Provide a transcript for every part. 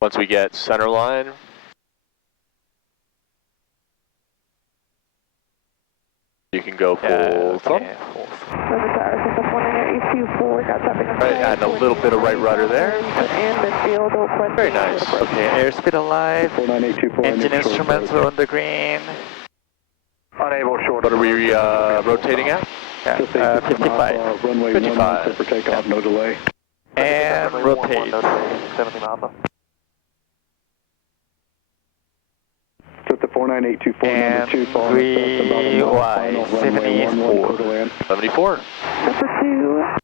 Once we get center line, you can go full thumb. Right, and a little bit of right rudder there. Very nice. Okay, airspeed alive. Engine instruments are on the green. Unable short. What are we rotating at? Yeah, 55. Runway 55. For takeoff, no delay. And rotate. 70 miles. Set the 49824 And number 2 following 3Y 74. 74. Number 2.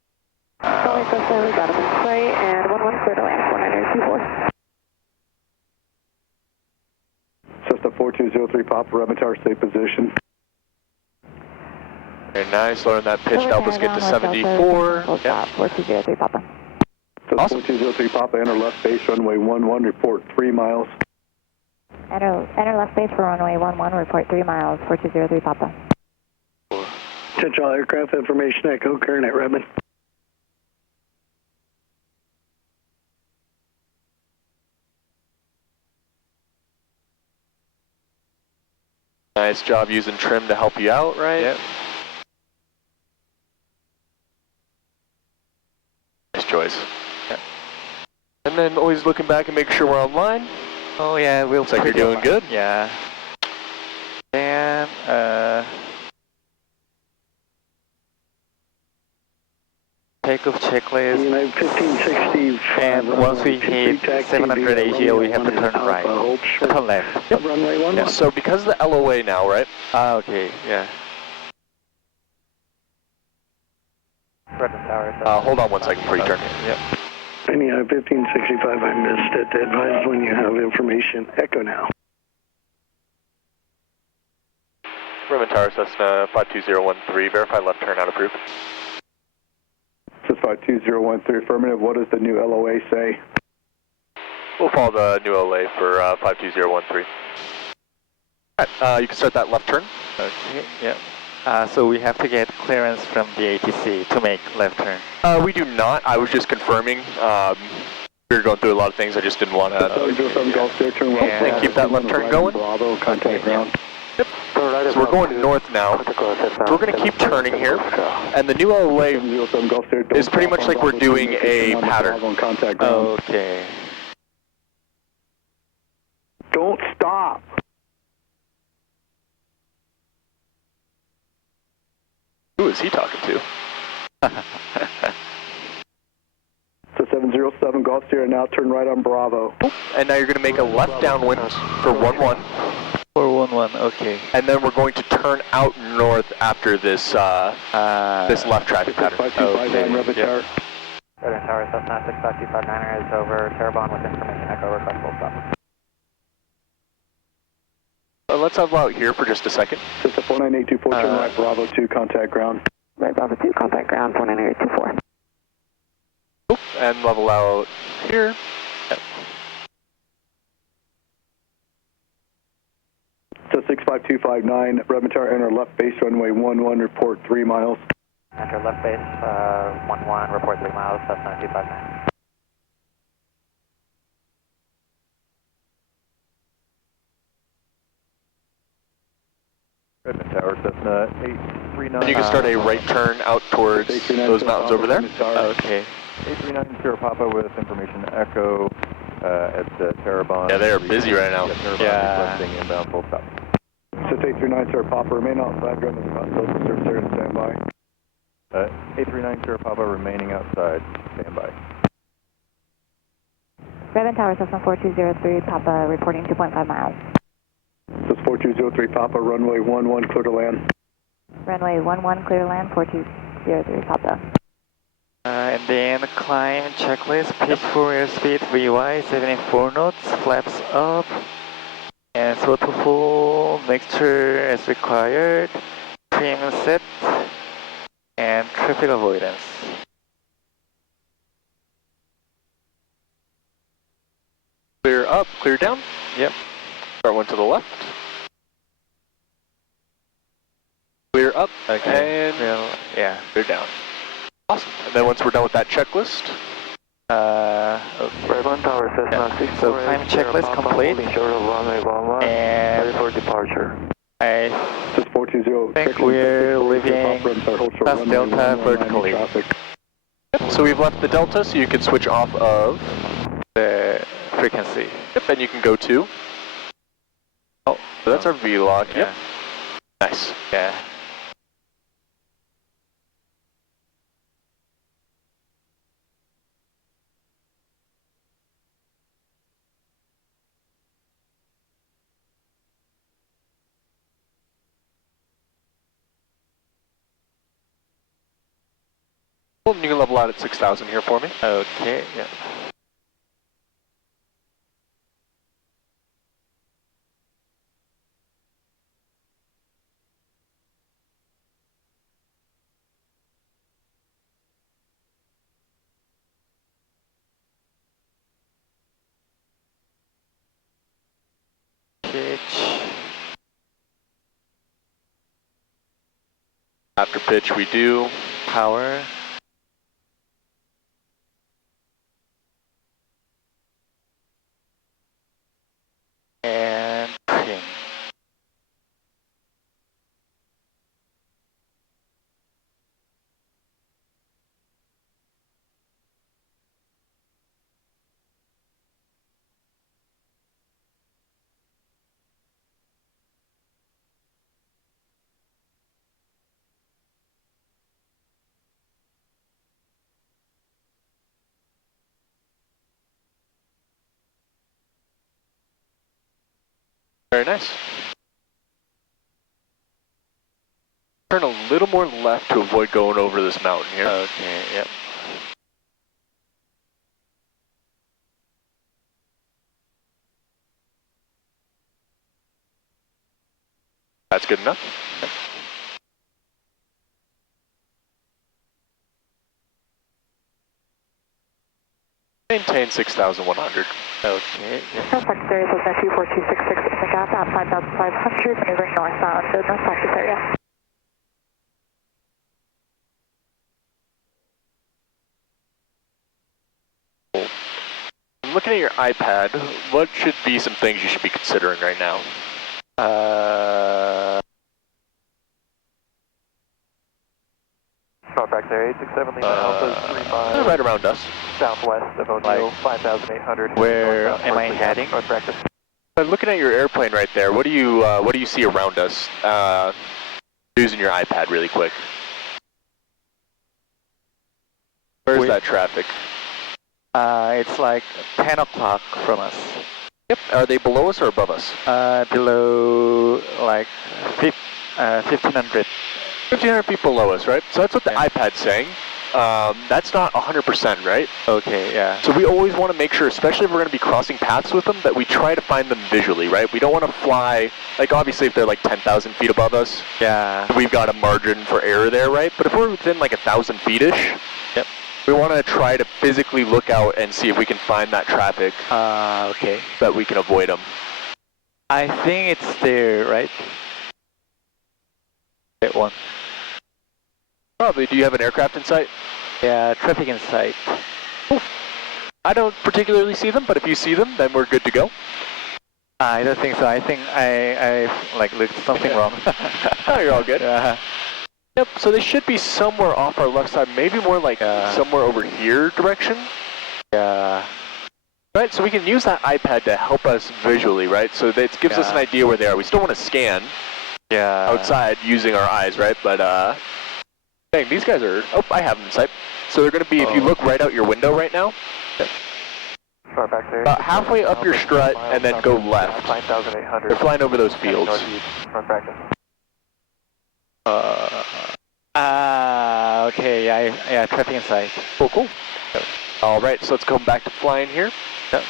Calling Cessna, we got him in sight, and 11 clear to land, 49824. Cessna 4203 Papa, Remittar, stay position. Very nice. Learn that pitch to help us get to 74. Yep. 4203 Papa. Cessna Awesome. 4203 Papa, enter left base, runway 11, report 3 miles. Enter left base for runway 11, report 3 miles, 4203 Papa. Central aircraft information, Echo, current at Redmond. Nice job using trim to help you out, right? Yep. Nice choice. Yep. And then always looking back and making sure we're online. Oh yeah, we'll Looks like you're doing good. Yeah. And takeoff checklist. United 1560. And once we hit 700 AGL, we have to turn right. Turn left. Yep. Runway 11. Yeah, so because of the LOA now, right? Okay, yeah. Hold on one second before you turn. Yep. Any 1565, I missed it. Advise when you have information. Echo now. Remittar, Cessna 52013, verify left turn out approved. Cessna 52013, affirmative. What does the new LOA say? We'll follow the new LA for 52013. Alright, you can start that left turn. Okay, yep. So we have to get clearance from the ATC to make left turn. We do not. I was just confirming. We were going through a lot of things. I just didn't want to. And keep that left turn going. Bravo, contact ground. Yep. So we're going north now. So we're going to keep turning here. And the new LA is pretty much like we're doing a pattern. Okay. Don't stop. Who is he talking to? So 707 Gulf Sierra, now turn right on Bravo. And now you're going to make a left downwind for 11. 411, okay. And then we're going to turn out north after this this left traffic pattern. 5259 Remittar. Southern Tower, Cessna 65259er is over Terrebonne with information, Echo, request full stop. Let's level out here for just a second. Cessna 49824, turn right Bravo 2, contact ground. Right, Bravo 2, contact ground, 49824. And level out here. Yep. So 65259, Remittar, enter left base, runway 11, report 3 miles. Enter left base, 11, report 3 miles, Cessna 259. Redmond Tower, Cessna 839. And you can start a right turn out towards those mountains over there. Okay. 839 Sierra Papa with information Echo at Terrebonne. Yeah, they're busy right now. Terrebonne requesting inbound full stop. So 839 Sierra Papa, remain outside, ground is about to surface there and stand by. 839 Sierra Papa remaining outside, stand by. Redmond Tower, Cessna 4203 Papa, reporting 2.5 miles. This is 4203 Papa, runway 11, clear to land. Runway 11, clear to land, 4203 Papa. And then climb checklist, pitch for airspeed, VY 74 knots, flaps up, and throttle full, mixture as required, trim set, and traffic avoidance. Clear up, clear down. Yep. Start one to the left. Clear up, Okay. and yeah. clear down. Awesome. And then once we're done with that checklist, Redland Tower, Cessna 64. So climb checklist complete. Short of runway 11. And Ready for departure. I Just 420. think we're leaving Plus Delta vertically. So we've left the Delta, so you can switch off of The frequency. Yep, and you can go to. Oh, so that's our V-lock. Yep. Yeah. Nice. Yeah. Well, you can level out at 6,000 here for me. Okay, yeah. Pitch. After pitch, we do. Power. And pin. Very nice. Turn a little more left to avoid going over this mountain here. Okay, yep. That's good enough. Maintain 6,100. Okay, yeah. North Texas area, Cessna 24266 in the gap at 5,500, maneuvering northbound to North Texas area. I'm looking at your iPad. What should be some things you should be considering right now? Northback there, 867 Lima Alpha 3 miles. Right around us. Southwest of O'Neill, 5,800. Where Northbound am I towards heading? North practice. Looking at your airplane right there, what do you see around us? Using your iPad really quick. Where's that traffic? It's like 10 o'clock from us. Yep. Are they below us or above us? Below like 1,500. 1,500 feet below us, right? So that's what the iPad's saying. That's not 100%, right? Okay, yeah. So we always want to make sure, especially if we're going to be crossing paths with them, that we try to find them visually, right? We don't want to fly, like obviously if they're like 10,000 feet above us, Yeah. we've got a margin for error there, right? But if we're within like 1,000 feet-ish, Yep. we want to try to physically look out and see if we can find that traffic, Okay. that we can avoid them. I think it's there, right? That one. Probably. Do you have an aircraft in sight? Yeah, traffic in sight. I don't particularly see them, but if you see them, then we're good to go. I don't think so. I think I like looked something wrong. Oh, you're all good. Yeah. Yep, so they should be somewhere off our left side, maybe more like somewhere over here direction. Yeah. Right, so we can use that iPad to help us visually, right? So that it gives us an idea where they are. We still want to scan outside using our eyes, right? But, dang, these guys are, oh, I have them in sight. So they're going to be, if you look right out your window right now, Northback there. about halfway up your strut and then go left. 5,800. They're flying over those fields. Northeast, North practice. Okay, yeah, traffic in sight. Cool, cool. All right, so let's go back to flying here. Yep.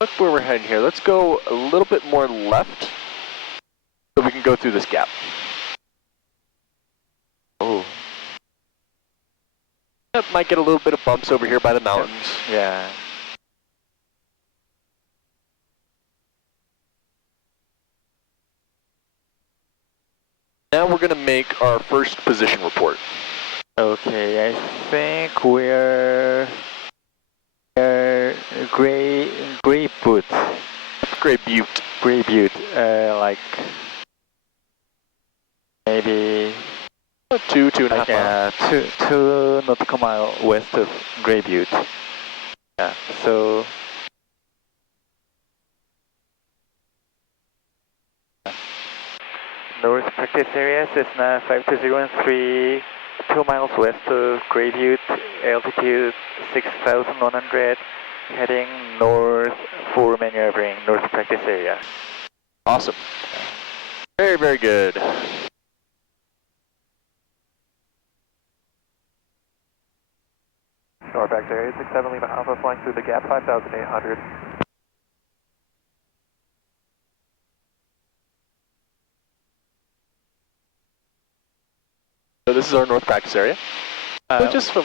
Look where we're heading here. Let's go a little bit more left so we can go through this gap. Oh. Yep, might get a little bit of bumps over here by the mountains. Yeah. Now we're going to make our first position report. Okay, I think we're Gray boot. Gray Butte. Gray butte. Like maybe 2.5 miles. 2 nautical mile west of Gray Butte. Yeah. So. North practice area, Cessna 5213, 2 miles west of Gray Butte, altitude 6,100, heading north for maneuvering, north practice area. Awesome. Very, very good. North practice area, 67 Lima Alpha, flying through the gap, 5,800. So this is our north practice area. So just some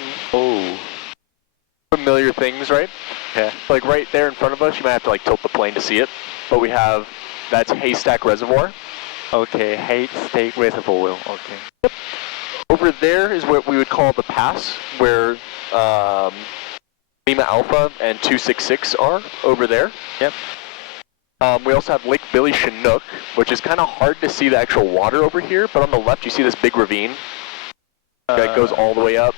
familiar things, right? Yeah. Like right there in front of us, you might have to like tilt the plane to see it. But we have, that's Haystack Reservoir. Okay, Haystack Reservoir. Okay. Yep. Over there is what we would call the pass, where Lima Alpha and 266 are over there. Yep. We also have Lake Billy Chinook, which is kind of hard to see the actual water over here, but on the left you see this big ravine that goes all the way up.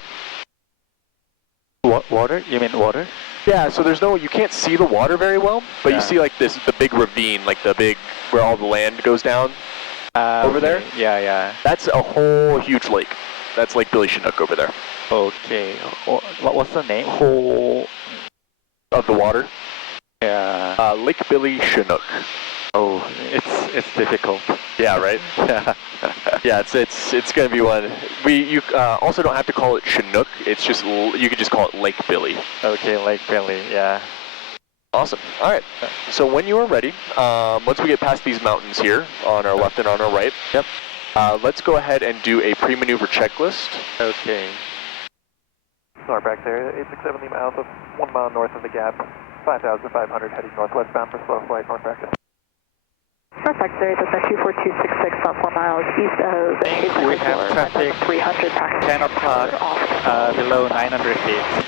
Water? You mean water? Yeah, so there's no, you can't see the water very well, but you see like this, the big ravine, like the big, where all the land goes down over there. Yeah, yeah. That's a whole huge lake. That's Lake Billy Chinook over there. Okay. What's the name? Whole of the water? Yeah. Lake Billy Chinook. Oh, it's difficult. Yeah, right? Yeah. Yeah, it's going to be one. You also don't have to call it Chinook. It's just, you could just call it Lake Billy. Okay, Lake Billy, yeah. Awesome. All right. So when you are ready, once we get past these mountains here on our left and on our right, yep. Let's go ahead and do a pre-maneuver checklist. Okay. North practice area, 867 Lima Alpha, 1 mile north of the gap, 5,500, heading northwestbound for slow flight, north practice. North practice area, Cessna 24266, about 4 miles east of the Haystack We have Reservoir. traffic 300 taxi. 10 o'clock, below 900 feet.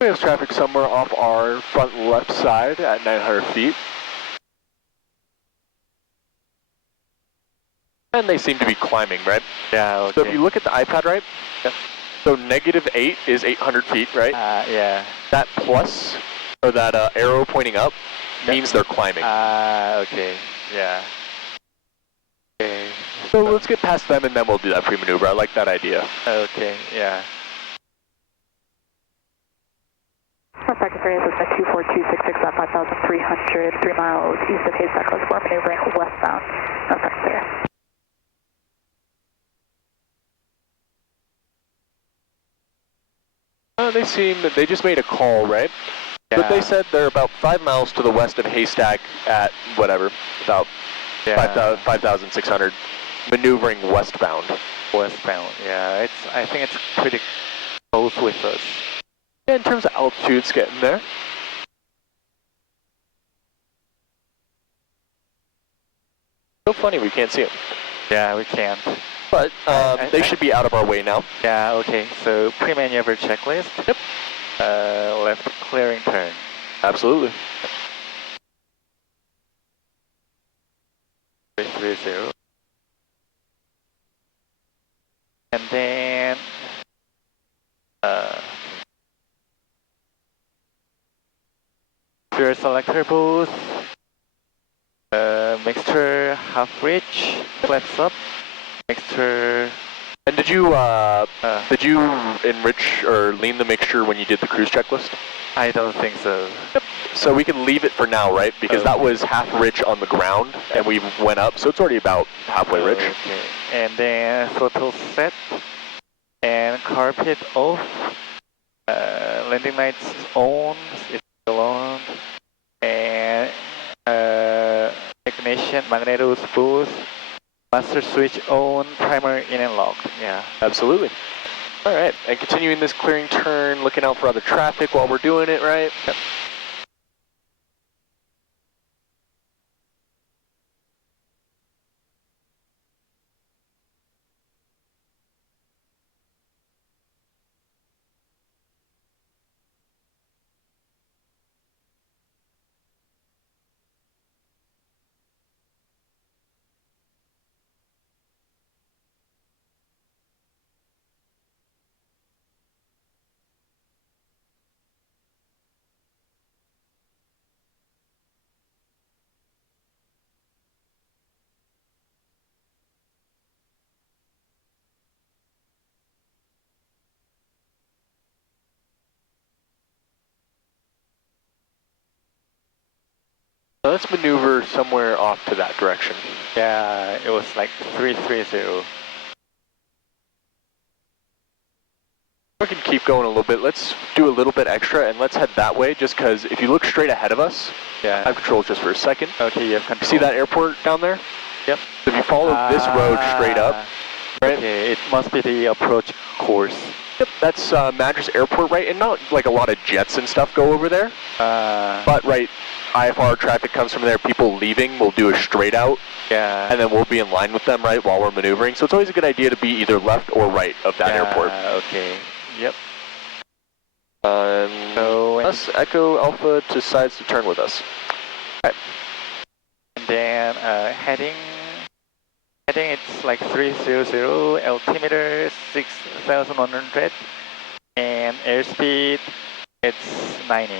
We have traffic somewhere off our front left side at 900 feet. And they seem to be climbing, right? Yeah, okay. So if you look at the iPad, right? Yep. So -8 is 800 feet, right? Yeah. That plus, or that arrow pointing up, means they're climbing. Okay, yeah. Okay. So let's get past them and then we'll do that pre-maneuver. I like that idea. Okay, yeah. North practice area, Cessna 24266, about 5,300, 3 miles east of Haystack Reservoir, maneuvering westbound. North practice area. They just made a call, right? Yeah. But they said they're about 5 miles to the west of Haystack at whatever, about 5,600, maneuvering westbound. Westbound, yeah. I think it's pretty close with us. Yeah, in terms of altitude, it's getting there. So funny we can't see them. Yeah, we can't. But they should be out of our way now. Yeah, okay. So pre-maneuver checklist. Yep. Left clearing turn. Absolutely. 330. And then fuel selector booth. Mixture half reach. Flaps up. Mixture. And did you enrich or lean the mixture when you did the cruise checklist? I don't think so. Yep. So we can leave it for now, right? Because that was half rich on the ground, and we went up, so it's already about halfway rich. Okay. And then throttle set and carpet off. Landing lights on. It's still on. And ignition, magnetos boost. Master switch on, primer in and locked. Yeah. Absolutely. All right, and continuing this clearing turn, looking out for other traffic while we're doing it, right? Yep. Let's maneuver somewhere off to that direction. Yeah, it was like 330. We can keep going a little bit. Let's do a little bit extra and let's head that way just because if you look straight ahead of us, Yeah. I have control just for a second. Okay, you have control. You see that airport down there? Yep. If you follow this road straight up, right? Okay, it must be the approach course. Yep, that's Madras Airport, right? And not like a lot of jets and stuff go over there. But right, IFR traffic comes from there. People leaving will do a straight out. Yeah. And then we'll be in line with them, right, while we're maneuvering. So it's always a good idea to be either left or right of that airport. Okay. Yep. So us Echo Alpha decides to turn with us. Right. And then heading it's like 300, altimeter 6,100, and airspeed it's 90.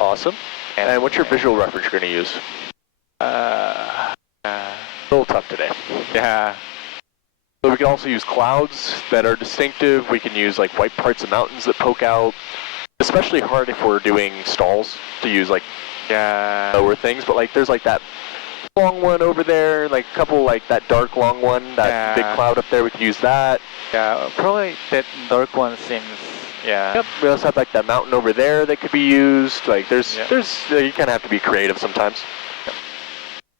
Awesome. And what's your visual reference you're going to use? A little tough today. Yeah. So we can also use clouds that are distinctive. We can use like white parts of mountains that poke out. Especially hard if we're doing stalls to use like lower things. But like there's like that long one over there, like a couple like that dark long one, that big cloud up there. We could use that. Yeah, probably that dark one seems. Yeah. Yep. We also have like that mountain over there that could be used. Like there's you kind of have to be creative sometimes.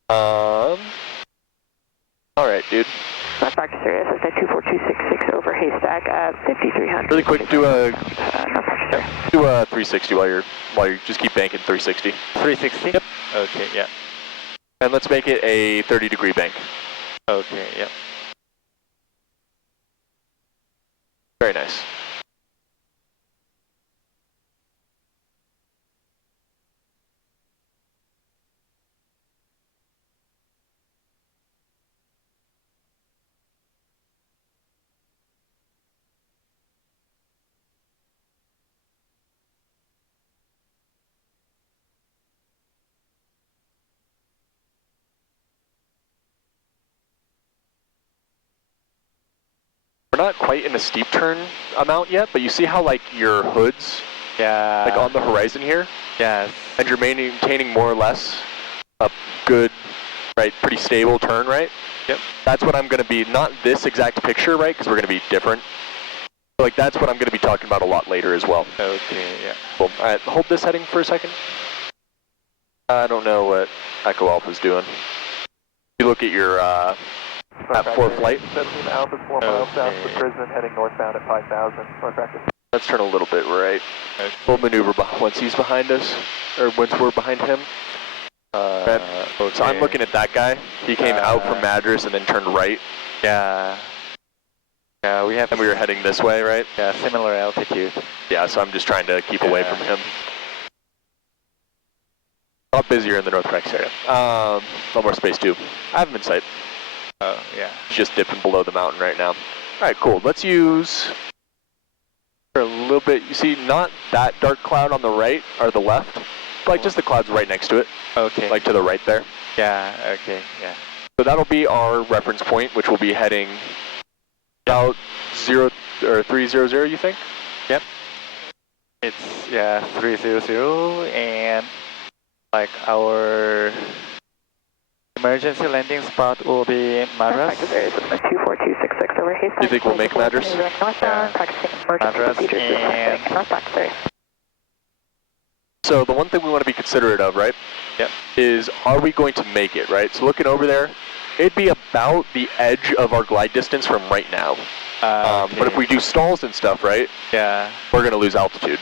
All right, dude. Back to Sirius, it's 24266 over Haystack at 5300. Really quick, do a 360 while you just keep banking 360. 360? Yep. Okay, yeah. And let's make it a 30-degree bank. Okay, yep. Very nice. We're not quite in a steep turn amount yet, but you see how like your hoods like on the horizon here? Yes. And you're maintaining more or less a good, right, pretty stable turn, right? Yep. That's what I'm going to be, not this exact picture, right, because we're going to be different. So, like that's what I'm going to be talking about a lot later as well. Okay, yeah. Cool. All right, hold this heading for a second. I don't know what Echo Alpha's doing. You look at your at4 flight. 17 Alpha, 4 miles south of Brisbane, heading northbound at 5,000. North practice. Let's turn a little bit right. We'll maneuver once he's behind us, or once we're behind him. Okay. So I'm looking at that guy. He came out from Madras and then turned right. Yeah. Yeah, we have. And we were heading this way, right? Yeah, similar altitude. Yeah, so I'm just trying to keep away from him. A lot busier in the North Practice area. A lot more space too. I have him in sight. Oh, yeah. He's just dipping below the mountain right now. All right, cool. Let's use a little bit. You see, not that dark cloud on the right or the left, but like just the clouds right next to it. Okay. Like to the right there. Yeah. Okay. Yeah. So that'll be our reference point, which will be heading about 300. You think? Yep. It's 300, and like our emergency landing spot will be Madras. 24266 over Haystack. You think we'll make Madras? Northbound, practicing emergency procedures and northbound, sorry. So the one thing we want to be considerate of, right? Yep. Is are we going to make it, right? So looking over there, it'd be about the edge of our glide distance from right now. Okay. But if we do stalls and stuff, right? Yeah. We're going to lose altitude.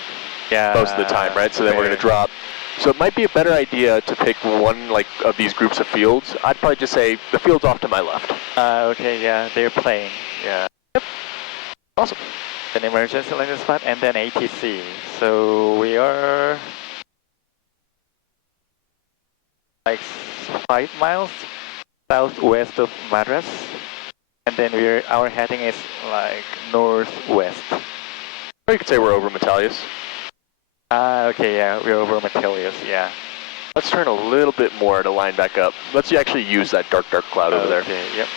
Yeah. Most of the time, right? So then we're going to drop. So it might be a better idea to pick one like of these groups of fields. I'd probably just say the field's off to my left. Okay, yeah, they're playing. Yeah. Yep. Awesome. An emergency landing spot and then ATC. So we are like 5 miles southwest of Madras, and then our heading is like northwest. Or you could say we're over Metalius. Okay, yeah, we're over Metalius, yeah. Let's turn a little bit more to line back up. Let's actually use that dark cloud over there. Okay, yep.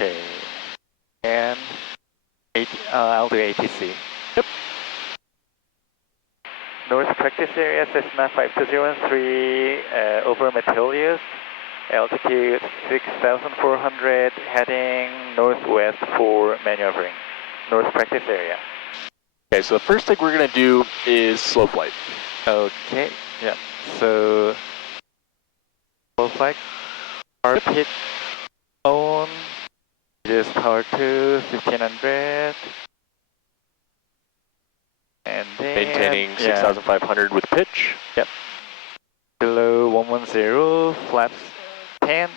Okay. And I'll do ATC. Yep. North practice area, Cessna 52013, over Metelius, altitude 6,400, heading northwest for maneuvering. North practice area. Okay, so the first thing we're going to do is slow flight. Okay, yeah. So, slow flight, RPIT on, just power to 1500. And then, Maintaining 6,500 with pitch. Yep. Below 110, flaps 10.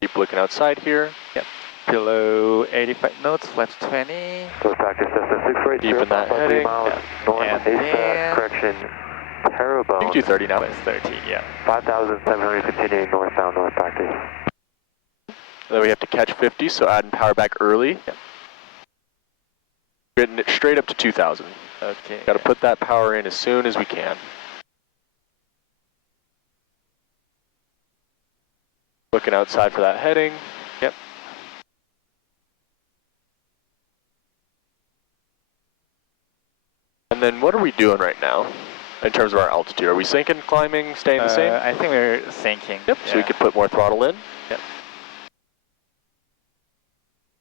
Keep looking outside here. Yep. Below 85 knots, flaps 20. So practice Cessna 648, Deep in that heading. miles north, And ASAT, then- correction, You Terrebonne. can do 30 now. Flaps 30, yeah. 5,700 continuing northbound, north practice. Then we have to catch 50, so add and power back early. Yep. Getting it straight up to 2,000. Okay. Got to put that power in as soon as we can. Looking outside for that heading. Yep. And then what are we doing right now in terms of our altitude? Are we sinking, climbing, staying the same? I think we're sinking. Yep, so we could put more throttle in. Yep.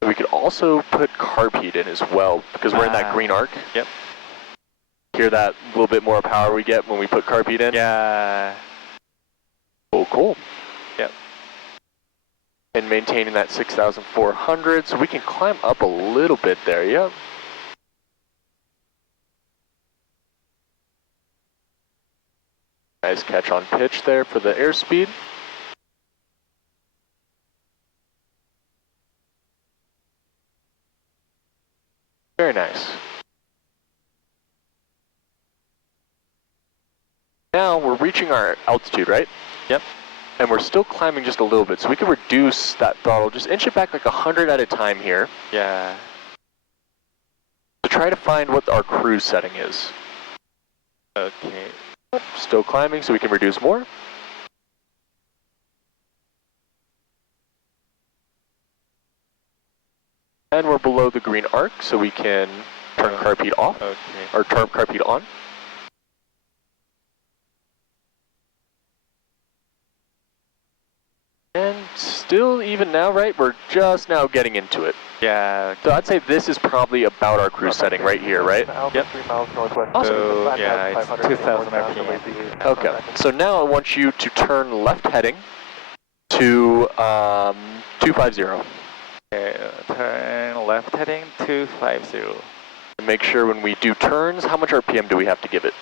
We could also put carb heat in as well, because we're in that green arc. Yep. Hear that little bit more power we get when we put carb heat in? Yeah. Oh, cool. Yep. And maintaining that 6,400, so we can climb up a little bit there, yep. Nice catch on pitch there for the airspeed. Very nice. Now we're reaching our altitude, right? Yep. And we're still climbing just a little bit, so we can reduce that throttle, just inch it back like 100 at a time here. Yeah. To try to find what our cruise setting is. Okay. Still climbing, so we can reduce more. And we're below the green arc, so we can turn carb heat off, Okay. or turn carb heat on. And still, even now, right, we're just now getting into it. Yeah. So I'd say this is probably about our cruise setting right here, right? Yep. 3 miles northwest. Awesome. So, yeah, it's 2,000 RPM. Okay, so now I want you to turn left heading to 250. Okay, turn left heading 250. And make sure when we do turns, how much RPM do we have to give it?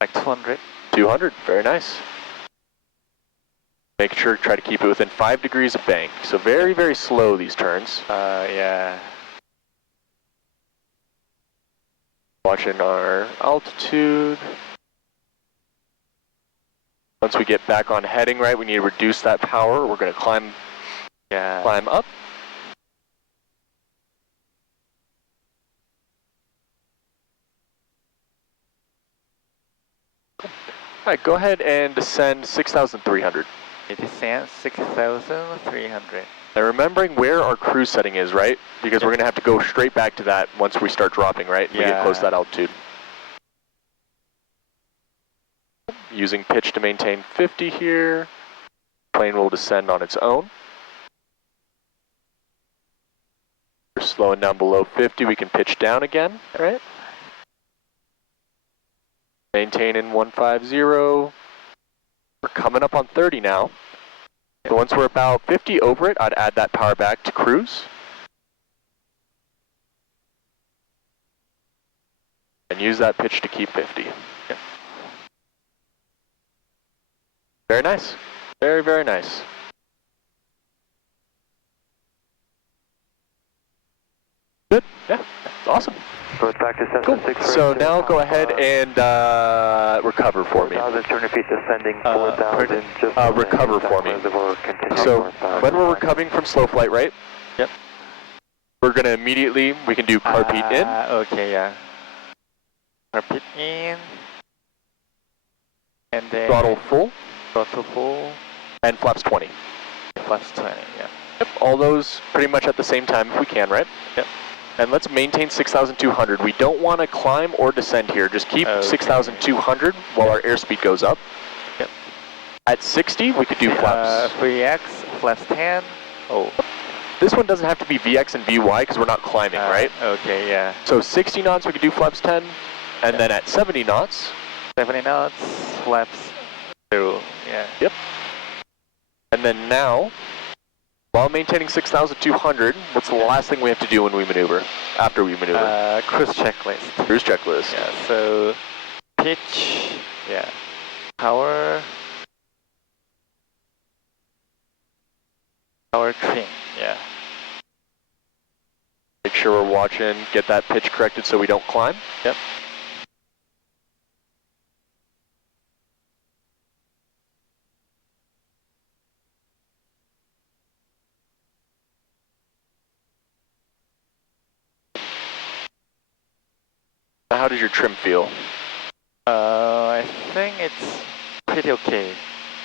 Like 200. 200, very nice. Make sure to try to keep it within 5 degrees of bank. So very, very slow these turns. Yeah. Watching our altitude. Once we get back on heading, right, we need to reduce that power. We're going to climb up. All right, go ahead and descend 6,300. Descend 6,300. And remembering where our cruise setting is, right? Because we're going to have to go straight back to that once we start dropping, right? We get close to that altitude. Using pitch to maintain 50 here. Plane will descend on its own. We're slowing down below 50, we can pitch down again, right? Maintaining 150. We're coming up on 30 now. So once we're about 50 over it, I'd add that power back to cruise. And use that pitch to keep 50. Yep. Very nice. Very, very nice. Good. Yeah, it's awesome. North back to Cessna Cool. 648. So now go ahead and recover for me. 4,200 feet descending, 4,000 just recover for me. So When we're recovering from slow flight, right? Yep. We're going to immediately, we can do carb heat in. Okay, yeah. Carb heat in. And then Throttle full. Throttle full. And flaps 20. Flaps 20, yeah. Yep, all those pretty much at the same time if we can, right? Yep. And let's maintain 6,200. We don't want to climb or descend here. Just keep 6,200 while our airspeed goes up. Yep. At 60, we could do flaps. 3X, flaps 10. Oh. This one doesn't have to be VX and VY because we're not climbing, right? Okay, yeah. So 60 knots, we could do flaps 10. And then at 70 knots. 70 knots, flaps 0. Yeah. Yep. And then now, while maintaining 6,200, what's the last thing we have to do when we maneuver? After we maneuver? Cruise checklist. Cruise checklist. Yeah, so pitch, yeah. Power trim, yeah. Make sure we're watching, get that pitch corrected so we don't climb. Yep. How does your trim feel? I think it's pretty okay.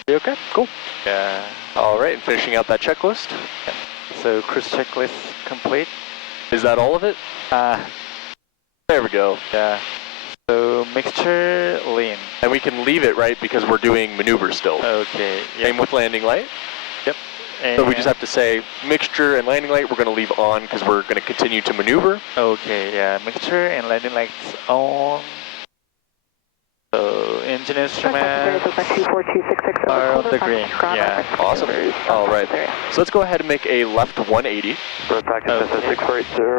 You okay? Cool. Yeah. All right, and finishing out that checklist. Yeah. So cruise checklist complete. Is that all of it? There we go. Yeah. So mixture lean. And we can leave it, right, because we're doing maneuver still. Okay. Yep. Same with landing light. Yep. And So we just have to say mixture and landing light we're going to leave on because we're going to continue to maneuver. Okay, yeah. Mixture and landing lights on. So engine instruments are on the green. Yeah. Awesome. All right. So let's go ahead and make a left 180.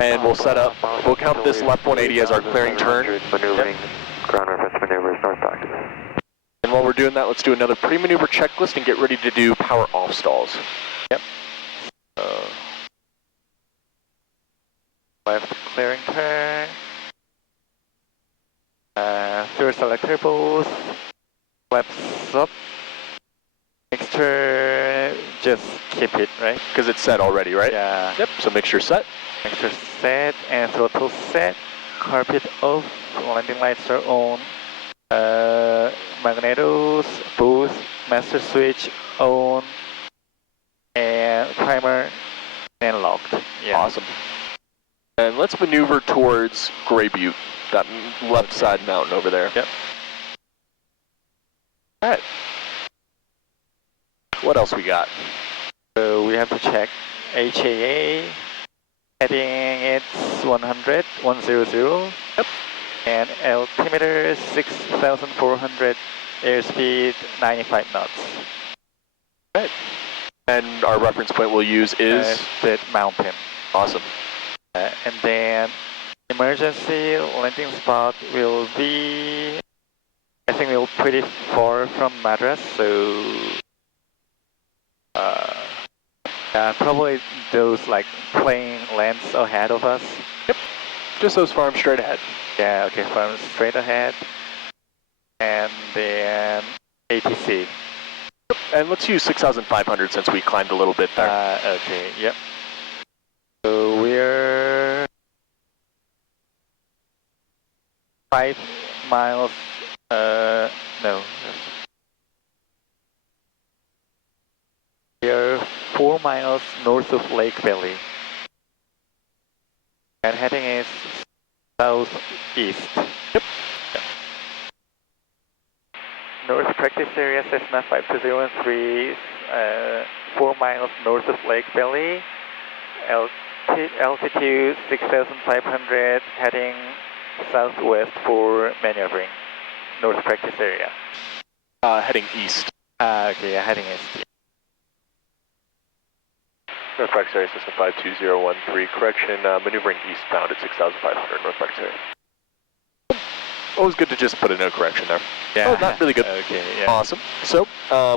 And we'll set up, we'll count this left 180 as our clearing turn. Maneuvering, ground reference maneuvers, north dock. And while we're doing that, let's do another pre-maneuver checklist and get ready to do power off stalls. Yep. Left clearing turn. Fuel selector boost. Flaps up. Mixture, just keep it, right? Because it's set already, right? Yeah. Yep, so mixture set. Mixture set and throttle set. Carpet off. Landing lights are on. Magnetos, boost, master switch on. And primer and locked. Yeah. Awesome. And let's maneuver towards Grey Butte, that left side mountain over there. Yep. All right. What else we got? So we have to check HAA. Heading it's 100. Yep. And altimeter 6,400. Airspeed 95 knots. Right. And our reference point we'll use is? The mountain. Awesome. And then emergency landing spot will be, I think we're pretty far from Madras, so probably those like plane lands ahead of us. Yep. Just those farms straight ahead. Yeah, okay, farms straight ahead. And then ATC. And let's use 6,500 since we climbed a little bit there. Okay, yep. So we're 5 miles, no. We're 4 miles north of Lake Valley. And heading is southeast. Yep. North practice area Cessna 5213, 4 miles north of Lake Valley. Altitude 6,500, heading southwest for maneuvering. North practice area. Heading east. Okay, yeah, heading east. North practice area system 52013, correction, maneuvering eastbound at 6,500, north practice area. Always good to just put a no correction there. Yeah. Oh, not really good. Okay, yeah. Awesome. So,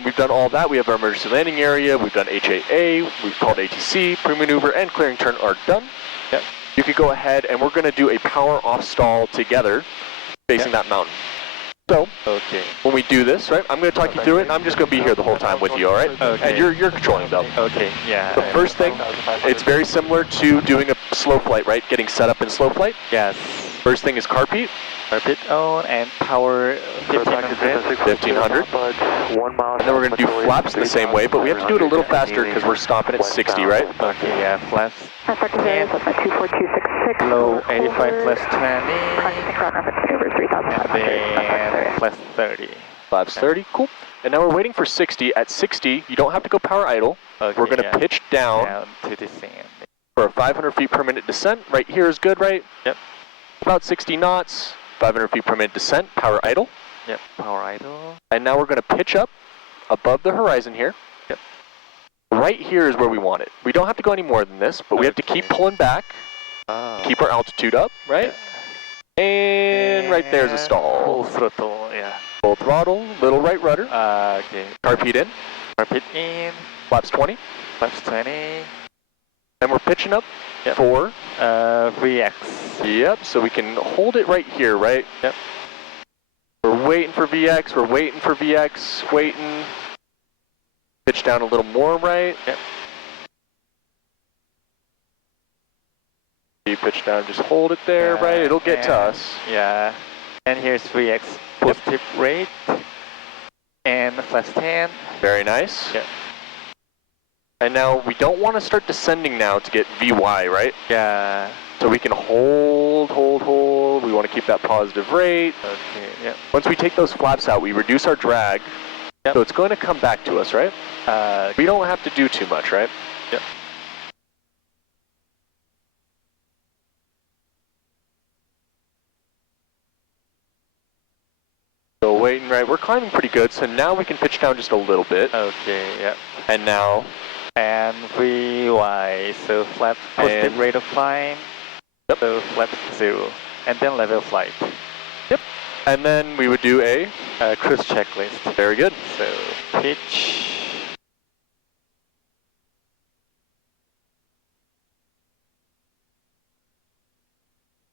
we've done all that. We have our emergency landing area, we've done HAA, we've called ATC, pre-maneuver, and clearing turn are done. Yep. You could go ahead and we're going to do a power off stall together facing that mountain. So, okay. when we do this, right, I'm going to talk you through it, and I'm just going to be here the whole time with you, all right? Okay. And you're controlling them. Okay, yeah. The first thing, it's very similar to doing a slow flight, right? Getting set up in slow flight. Yes. First thing is carpet. Pit on and power 1500. 1500. 1 mile. And then we're going to do flaps the same way, but we have to do it a little faster because we're stopping at 60, right? Okay, yeah, flaps. Effective areas of 24266. Low 85 plus 20. Practicing ground reference maneuvers 3,500. And then plus 30. Flaps 30, cool. And now we're waiting for 60. At 60, you don't have to go power idle. Okay, We're going to pitch down to descend. for a 500 feet per minute descent. Right here is good, right? Yep. About 60 knots, 500 feet per minute descent, power idle. Yep, power idle. And now we're going to pitch up above the horizon here. Yep. Right here is where we want it. We don't have to go any more than this, but we have to keep pulling back, keep our altitude up, right? Yeah. And right there's a stall. Full throttle, yeah. Full throttle, little right rudder. Okay. Carpet in, Carpet in, flaps 20. flaps 20. And we're pitching up Yep. for, VX. yep, so we can hold it right here, right? Yep. We're waiting for VX, we're waiting for VX, waiting. Pitch down a little more, right? Yep. You pitch down, just hold it there, Yeah, right? It'll get to and- us. Yeah. And here's VX positive rate. And flaps 10. Very nice. Yep. And now we don't want to start descending now to get VY, right? Yeah. So we can hold. We want to keep that positive rate. Okay, yep. Once we take those flaps out, we reduce our drag. Yep. So it's going to come back to us, right? We don't have to do too much, right? Yep. So waiting, right? We're climbing pretty good, so now we can pitch down just a little bit. Okay, yep. And now, And VY, so flap positive And- rate of climb. Yep. So flap 0. And then level flight. and then we would do a, Cruise checklist. very good. So pitch.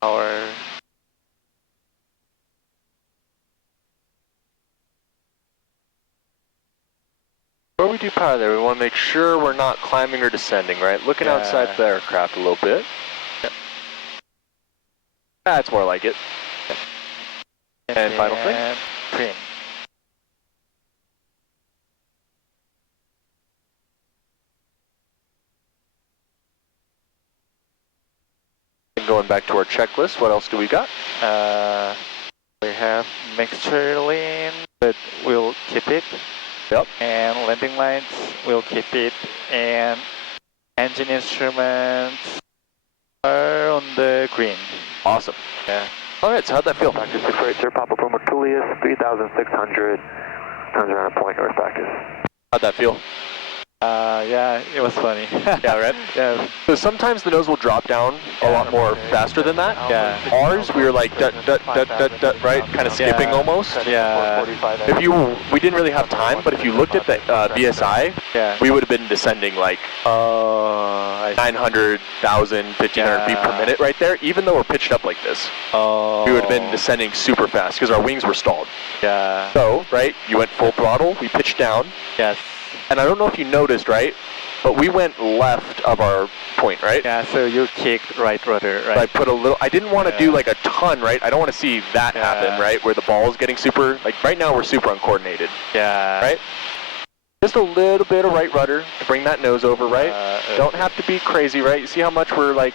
Power. Before we do power there, we want to make sure we're not climbing or descending, right? Looking outside the aircraft a little bit. Yep. That's more like it. And final thing? then trim. And going back to our checklist, what else do we got? We have mixture lane, but we'll keep it. Yep. And landing lights, we'll keep it. And engine instruments are on the green. Awesome. Yeah. All right, so how'd that feel? Practice 6 right, sir. Papa Puma Julius, 3,600. Turns around a point north practice. How'd that feel? Yeah, it was funny. Yeah, right? Yeah. So sometimes the nose will drop down a lot more faster than that. Yeah. Ours, we were like, dut, dut, dut, dut, dut, right? Kind of skipping almost. Yeah. We didn't really have time, but if you looked at the BSI, Yeah. we would have been descending like 900,000, 1,500 feet per Yeah. minute right there, even though we're pitched up like this. We would have been descending super fast because our wings were stalled. Yeah. So, right, you went full throttle, we pitched down, Yes. and I don't know if you noticed, right, but we went left of our point, right? Yeah, so you kicked right rudder, right? So I put a little, I didn't want to do like a ton, right? I don't want to see that happen, right? Where the ball's getting super, like right now we're super uncoordinated, Yeah. right? Just a little bit of right rudder to bring that nose over, right? Don't have to be crazy, right? You see how much we're like,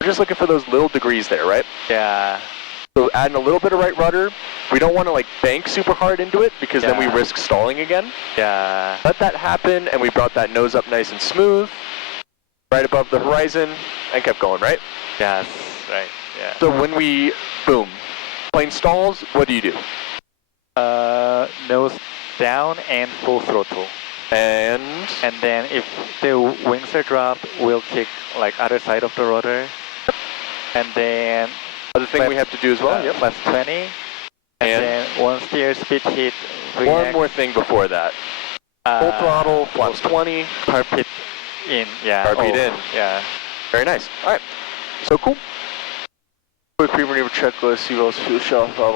we're just looking for those little degrees there, right? Yeah. So adding a little bit of right rudder. We don't want to like bank super hard into it because then we Yeah. risk stalling again. Yeah. Let that happen, and we brought that nose up nice and smooth, right above the horizon, and kept going, right? Yes. Right. Yeah. So when we, boom, plane stalls, what do you do? Nose down and full throttle. And then if the wings are dropped, we'll kick like other side of the rudder. And then other thing we have to do as well, yep. plus 20. And then once the airspeed hit One more thing before that. Full throttle, flaps 20. Carpet in, yeah. Carpet in. Yeah. Very nice. All right. So cool. Quick pre-maneuver checklist, seatbelts, fuel shelf, blah, blah.